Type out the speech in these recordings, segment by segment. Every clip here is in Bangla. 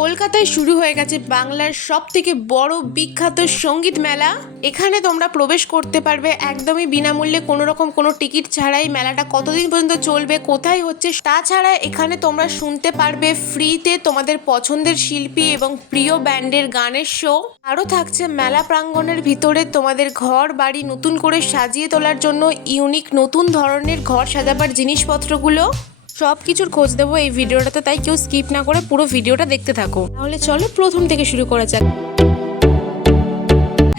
কলকাতায় শুরু হয়ে গেছে বাংলার সবথেকে বড় বিখ্যাত সঙ্গীত মেলা। এখানে তোমরা প্রবেশ করতে পারবে একদমই বিনামূল্যে, কোনো রকম কোনো টিকিট ছাড়াই। মেলাটা কতদিন পর্যন্ত চলবে, কোথায় হচ্ছে, তাছাড়া এখানে তোমরা শুনতে পারবে ফ্রিতে তোমাদের পছন্দের শিল্পী এবং প্রিয় ব্যান্ডের গানের শো। আরও থাকছে মেলা প্রাঙ্গণের ভিতরে তোমাদের ঘর বাড়ি নতুন করে সাজিয়ে তোলার জন্য ইউনিক নতুন ধরনের ঘর সাজাবার জিনিসপত্রগুলো। সব কিছুর খোঁজ দেবো এই ভিডিওটাতে, তাই কেউ স্কিপ না করে পুরো ভিডিওটা দেখতে থাকো। তাহলে চলো প্রথম থেকে শুরু করা যাক।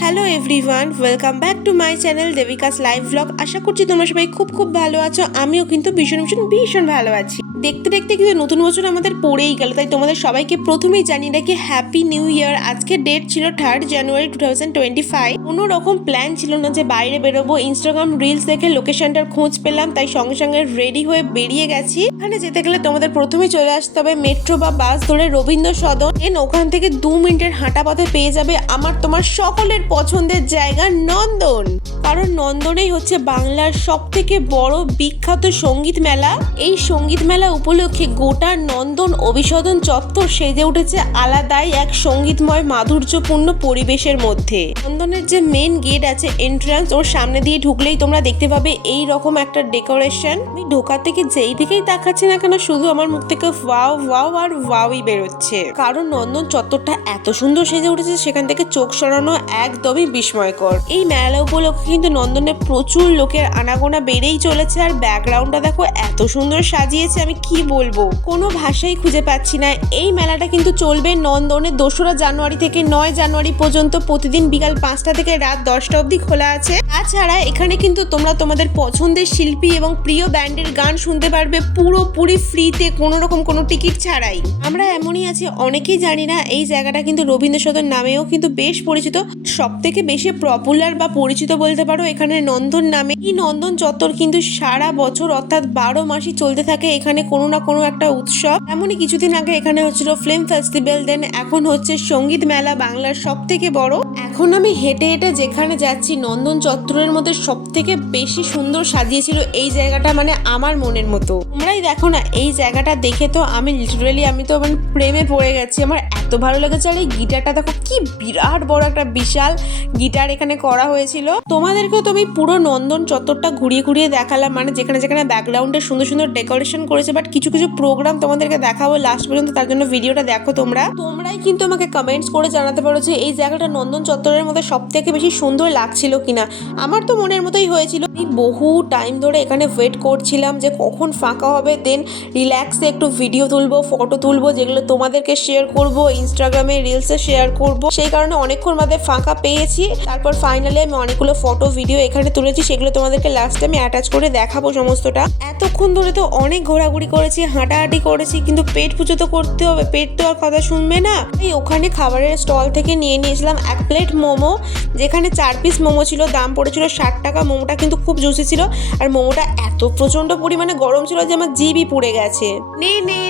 Hello everyone, welcome back to my channel Debika's live blog. আশা করছি তোমরা সবাই খুব ভালো আছো। আমিও কিন্তু ভীষণ ভালো আছি। দেখতে দেখতে কিন্তু নতুন বছর আমাদের পড়েই গেল, তাই তোমাদের সবাইকে প্রথমেই জানিয়ে রাখি হ্যাপি নিউ ইয়ার। আজকের ডেট ছিল 3 জানুয়ারি 2025। কোনো রকম প্ল্যান ছিল না যে বাইরে বেরোবো। ইনস্টাগ্রাম রিলস দেখে লোকেশনটার খোঁজ পেলাম, তাই সঙ্গে সঙ্গে রেডি হয়ে বেরিয়ে গেছি। এখানে যেতে গেলে তোমাদের প্রথমে চলে আসতে হবে মেট্রো বা বাস ধরে রবীন্দ্র সদন। ওখান থেকে 2 মিনিটের হাঁটা পথে পেয়ে যাবে আমার তোমার সকলের পছন্দের জায়গা নন্দন। কারণ নন্দনেই হচ্ছে বাংলার সব থেকে বড় বিখ্যাত সঙ্গীত মেলা। এই সঙ্গীত মেলা উপলক্ষে গোটা নন্দন অভিসদন চত্বর সেজে উঠেছে আলাদাই এক সঙ্গীতময় মাধুর্যপূর্ণ পরিবেশের মধ্যে। নন্দনের যে মেন গেট আছে এন্ট্রান্স, ওর সামনে দিয়ে ঢুকলেই তোমরা দেখতে পাবে এই রকম একটা ডেকোরেশন। আমি ঢোকার থেকে যেই দিকেই তাকাচ্ছি না কেন, শুধু আমার মুখ থেকে ওয়াও ওয়াও আর ওয়াওই বেরোচ্ছে। কারণ নন্দন চত্বরটা এত সুন্দর সেজে উঠেছে, সেখান থেকে চোখ সরানো একদমই বিস্ময়কর। এই মেলা উপলক্ষে কিন্তু নন্দনে প্রচুর লোকের আনাগোনা বেড়েই চলেছে। আর ব্যাকগ্রাউন্ডটা দেখো এত সুন্দর সাজিয়েছে, আমি কি বলবো, কোনো ভাষাই খুঁজে পাচ্ছি না। এই মেলাটা কিন্তু চলবে নন্দনে 2রা জানুয়ারি থেকে 9 জানুয়ারি পর্যন্ত। প্রতিদিন বিকাল 5টা থেকে রাত 10টা অবধি খোলা আছে। তাছাড়া এখানে কিন্তু তোমরা তোমাদের পছন্দের শিল্পী এবং প্রিয় ব্যান্ডের গান শুনতে পারবে পুরোপুরি ফ্রিতে, কোনো রকম কোনো টিকিট ছাড়াই। আমরা এমনই আছি অনেকেই জানি না এই জায়গাটা কিন্তু রবীন্দ্র সদন নামেও কিন্তু বেশ পরিচিত। সব থেকে বেশি পপুলার বা পরিচিত বলতে পারো এখানে নন্দন নামে। এই নন্দন চত্বর কিন্তু সারা বছর অর্থাৎ 12 মাসই চলতে থাকে। এখানে কোনো না কোনো একটা উৎসব। এমনই কিছুদিন আগে এখানে হচ্ছিল ফিল্ম ফেস্টিভ্যাল, দেন এখন হচ্ছে সঙ্গীত মেলা, বাংলার সব থেকে বড়। এখন আমি হেঁটে হেঁটে যেখানে যাচ্ছি, নন্দন চত্বরের মধ্যে সব থেকে বেশি সুন্দর সাজিয়েছিল এই জায়গাটা, মানে আমার মনের মতো। তোমরাই দেখো না, এই জায়গাটা দেখে তো আমি লিটারালি মানে প্রেমে পড়ে গেছি। আমার এত ভালো লেগেছে। আর এই গিটারটা দেখো, কি বিরাট বড় একটা বিশাল গিটার এখানে করা হয়েছিল। তোমাদেরকেও তো আমি পুরো নন্দন চত্বরটা ঘুরিয়ে দেখালাম, মানে যেখানে যেখানে ব্যাকগ্রাউন্ডে সুন্দর সুন্দর ডেকোরেশন করেছে। বাট কিছু প্রোগ্রাম তোমাদেরকে দেখাবো লাস্ট পর্যন্ত, তার জন্য ভিডিওটা দেখো। তোমরাই কিন্তু আমাকে কমেন্টস করে জানাতে পারো যে এই জায়গাটা নন্দন চত্বরের মধ্যে সব থেকে বেশি সুন্দর লাগছিল কিনা। আমার তো মনের মতোই হয়েছিল। আমি বহু টাইম ধরে এখানে ওয়েট করছিলাম যে কখন ফাঁকা হবে, দেন রিল্যাক্সে একটু ভিডিও তুলবো, ফটো তুলবো, যেগুলো তোমাদেরকে শেয়ার করব, ইনস্টাগ্রামে রিলসে শেয়ার করব। সেই কারণে অনেকক্ষণ বাদে ফাঁকা পেয়েছি। তারপর ফাইনালি আমি অনেকগুলো ফটো ভিডিও এখানে তুলেছি, সেগুলো তোমাদেরকে লাস্টে আমি অ্যাটাচ করে দেখাবো সমস্তটা। এতক্ষণ ধরে তো অনেক ঘোরাঘুরি করেছি, হাঁটাহাঁটি করেছি, কিন্তু পেট পুজো তো করতে হবে, পেট তো আর কথা শুনবে না। এই ওখানে খাবারের স্টল থেকে নিয়েছিলাম 1 প্লেট মোমো, যেখানে 4 পিস মোমো ছিল, দাম পড়েছিল 60 টাকা। মোমোটা কিন্তু খুব জুসি ছিল, আর মোমোটা এত প্রচন্ড পরিমাণে গরম ছিল যে আমার জিভই পুড়ে গেছে।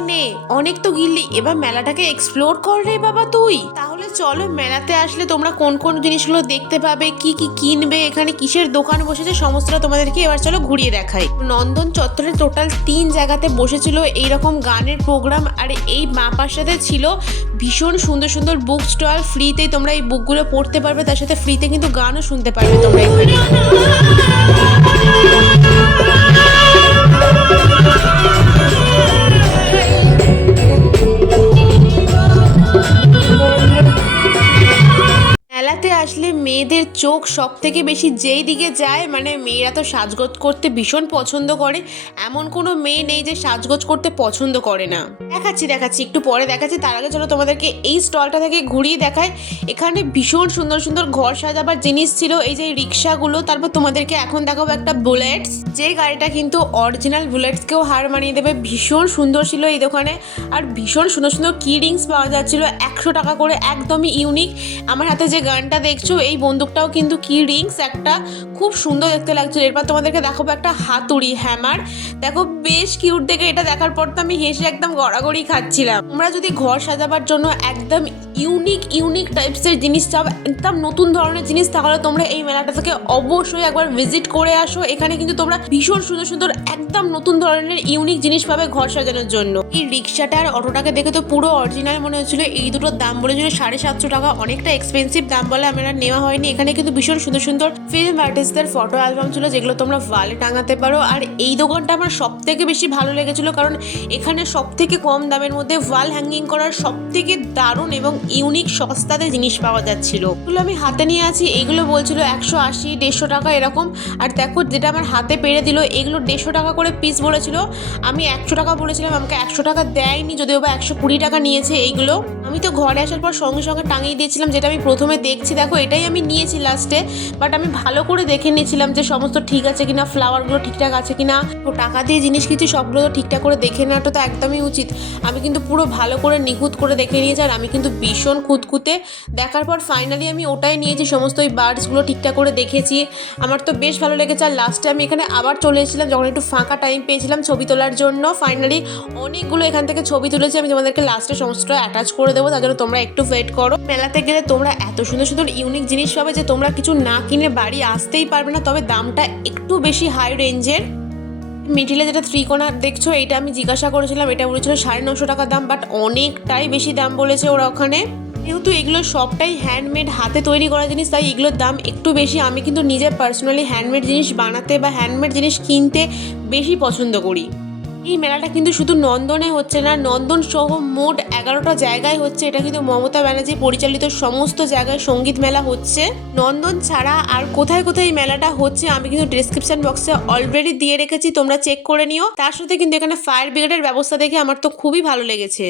নে অনেক তো গিললি, এবার মেলাটাকে এক্সপ্লোর কর রে বাবা তুই। তাহলে চলো, মেলাতে আসলে তোমরা কোন কোন জিনিসগুলো দেখতে পাবে, কি কি কিনবে, এখানে কিসের দোকান বসেছে, সমস্তটা তোমাদেরকে এবার চলো ঘুরিয়ে দেখাই। নন্দন চত্বরে টোটাল 3 জায়গাতে বসেছিল এইরকম গানের প্রোগ্রাম। আর এই মাপার সাথে ছিল ভীষণ সুন্দর সুন্দর বুক স্টল। ফ্রিতেই তোমরা এই বুকগুলো পড়তে পারবে, তার সাথে ফ্রিতে কিন্তু গানও শুনতে পারবে তোমরা এখানে। মেলাতে আসলে মেয়েদের চোখ সব থেকে বেশি যেই দিকে যায়, মানে মেয়েরা তো সাজগোজ করতে ভীষণ পছন্দ করে। এমন কোনো মেয়ে নেই যে সাজগোজ করতে পছন্দ করে না। দেখাচ্ছি একটু পরে দেখাচ্ছি। তার আগে চলো তোমাদেরকে এই স্টলটা থেকে ঘুরিয়ে দেখায়। এখানে ভীষণ সুন্দর সুন্দর ঘর সাজাবার জিনিস ছিল, এই যে রিক্সাগুলো। তারপর তোমাদেরকে এখন দেখাবো একটা বুলেটস, যে গাড়িটা কিন্তু অরিজিনাল বুলেটসকেও হার মানিয়ে দেবে। ভীষণ সুন্দর ছিল এই দোকানে। আর ভীষণ সুন্দর সুন্দর কি রিংস পাওয়া যাচ্ছিল 100 টাকা করে, একদমই ইউনিক। আমার হাতে যে গানটা দেখছো, এই বন্দুকটাও কিন্তু কি রিংস একটা, খুব সুন্দর দেখতে লাগছিল। এরপর তোমাদেরকে দেখাবো একটা হাতুড়ি, হ্যামার। দেখো বেশ কিউট দেখে। এটা দেখার পর তো আমি হেসে একদম গড়াগড়ি খাচ্ছিলাম। তোমরা যদি ঘর সাজাবার জন্য একদম ইউনিক টাইপসের জিনিস চাও, একদম নতুন ধরনের জিনিস, তাহলে তোমরা এই মেলাটা থেকে অবশ্যই একবার ভিজিট করে আসো। এখানে কিন্তু তোমরা ভীষণ সুন্দর সুন্দর একদম নতুন ধরনের ইউনিক জিনিস পাবে ঘর সাজানোর জন্য। এই রিক্সাটা আর অটোটাকে দেখে তো পুরো অরিজিনাল মনে হচ্ছিল। এই দুটোর দাম বলেছিল 750 টাকা, অনেকটা এক্সপেন্সিভ দাম বলে আমার আর নেওয়া হয়নি। এখানে কিন্তু ভীষণ সুন্দর সুন্দর ফিল্ম আর্টিস্টদের ফটো অ্যালবাম ছিল, যেগুলো তোমরা ওয়ালে টাঙাতে পারো। আর এই দোকানটা আমার সব থেকে বেশি ভালো লেগেছিল, কারণ এখানে সব থেকে কম দামের মধ্যে ওয়াল হ্যাঙ্গিং করার সব থেকে দারুণ এবং ইউনিক সস্তাতে জিনিস পাওয়া যাচ্ছিল। এগুলো আমি হাতে নিয়ে আছি, এগুলো বলছিল 180, 150 টাকা এরকম। আর দেখো যেটা আমার হাতে পেরে দিল, এগুলো 150 টাকা করে পিস বলেছিল। আমি 100 টাকা বলেছিলাম, আমাকে 100 টাকা দেয়নি, যদিও বা 120 টাকা নিয়েছে এইগুলো। আমি তো ঘরে আসার পর সঙ্গে সঙ্গে টাঙিয়ে দিয়েছিলাম, যেটা আমি প্রথমে দেখছি, দেখো এটাই আমি নিয়েছি লাস্টে। বাট আমি ভালো করে দেখে নিয়েছিলাম যে সমস্ত ঠিক আছে কিনা, ফ্লাওয়ারগুলো ঠিকঠাক আছে কিনা। তো টাকা দিয়ে জিনিস কিছু সবগুলো তো ঠিকঠাক করে দেখে নেওয়াটা তো একদমই উচিত। আমি কিন্তু পুরো ভালো করে নিখুঁত করে দেখে নিয়েছি, আর আমি কিন্তু ভীষণ খুঁতখুঁতে। দেখার পর ফাইনালি আমি ওটাই নিয়েছি, সমস্ত ওই বার্ডসগুলো ঠিকঠাক করে দেখেছি। আমার তো বেশ ভালো লেগেছে। আর লাস্টে আমি এখানে আবার চলে এসেছিলাম যখন একটু ফাঁকা টাইম পেয়েছিলাম ছবি তোলার জন্য। ফাইনালি অনেকগুলো এখান থেকে ছবি তুলেছি, আমি তোমাদেরকে লাস্টে সমস্তটা অ্যাটাচ করে দেবো, তার জন্য তোমরা একটু ওয়েট করো। মেলাতে গেলে তোমরা এত সুন্দর সুন্দর ইউনিক জিনিস পাবে যে তোমরা কিছু না কিনে বাড়ি আসতেই পারবে না। তবে দামটা একটু বেশি হাই রেঞ্জের। মিডিলে যেটা ত্রিকোণা দেখছো, এটা আমি জিজ্ঞাসা করেছিলাম, এটা বলেছিল 950 টাকা দাম, বাট অনেকটাই বেশি দাম বলেছে ওরা ওখানে। যেহেতু এগুলো সবটাই হ্যান্ডমেড, হাতে তৈরি করা জিনিস, তাই এগুলোর দাম একটু বেশি। আমি কিন্তু নিজে পার্সোনালি হ্যান্ডমেড জিনিস বানাতে বা হ্যান্ডমেড জিনিস কিনতে বেশি পছন্দ করি। এই মেলাটা কিন্তু শুধু নন্দনে হচ্ছে না, নন্দন সহ মোট 11টা জায়গায় হচ্ছে। এটা কিন্তু মমতা ব্যানার্জি পরিচালিত সমস্ত জায়গায় সঙ্গীত মেলা হচ্ছে। নন্দন ছাড়া আর কোথায় কোথায় এই মেলাটা হচ্ছে আমি কিন্তু ডেসক্রিপশন বক্সে অলরেডি দিয়ে রেখেছি, তোমরা চেক করে নিও। তার সাথে কিন্তু এখানে ফায়ার ব্রিগেডের ব্যবস্থা দেখে আমার তো খুবই ভালো লেগেছে।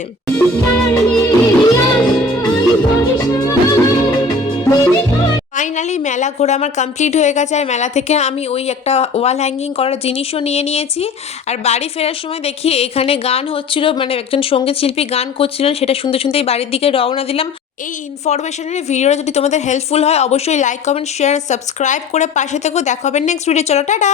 ফাইনালি মেলা ঘোরা আমার কমপ্লিট হয়ে গেছে। আর মেলা থেকে আমি ওই একটা ওয়াল হ্যাঙ্গিং করার জিনিসও নিয়ে নিয়েছি। আর বাড়ি ফেরার সময় দেখি এখানে গান হচ্ছিল, মানে একজন সঙ্গীত শিল্পী গান করছিলেন, সেটা শুনতে শুনতেই বাড়ির দিকে রওনা দিলাম। এই ইনফরমেশনের ভিডিওটা যদি তোমাদের হেল্পফুল হয়, অবশ্যই লাইক, কমেন্ট, শেয়ার, সাবস্ক্রাইব করে পাশে থেকো। দেখা হবে নেক্সট ভিডিও। চলো টাটা।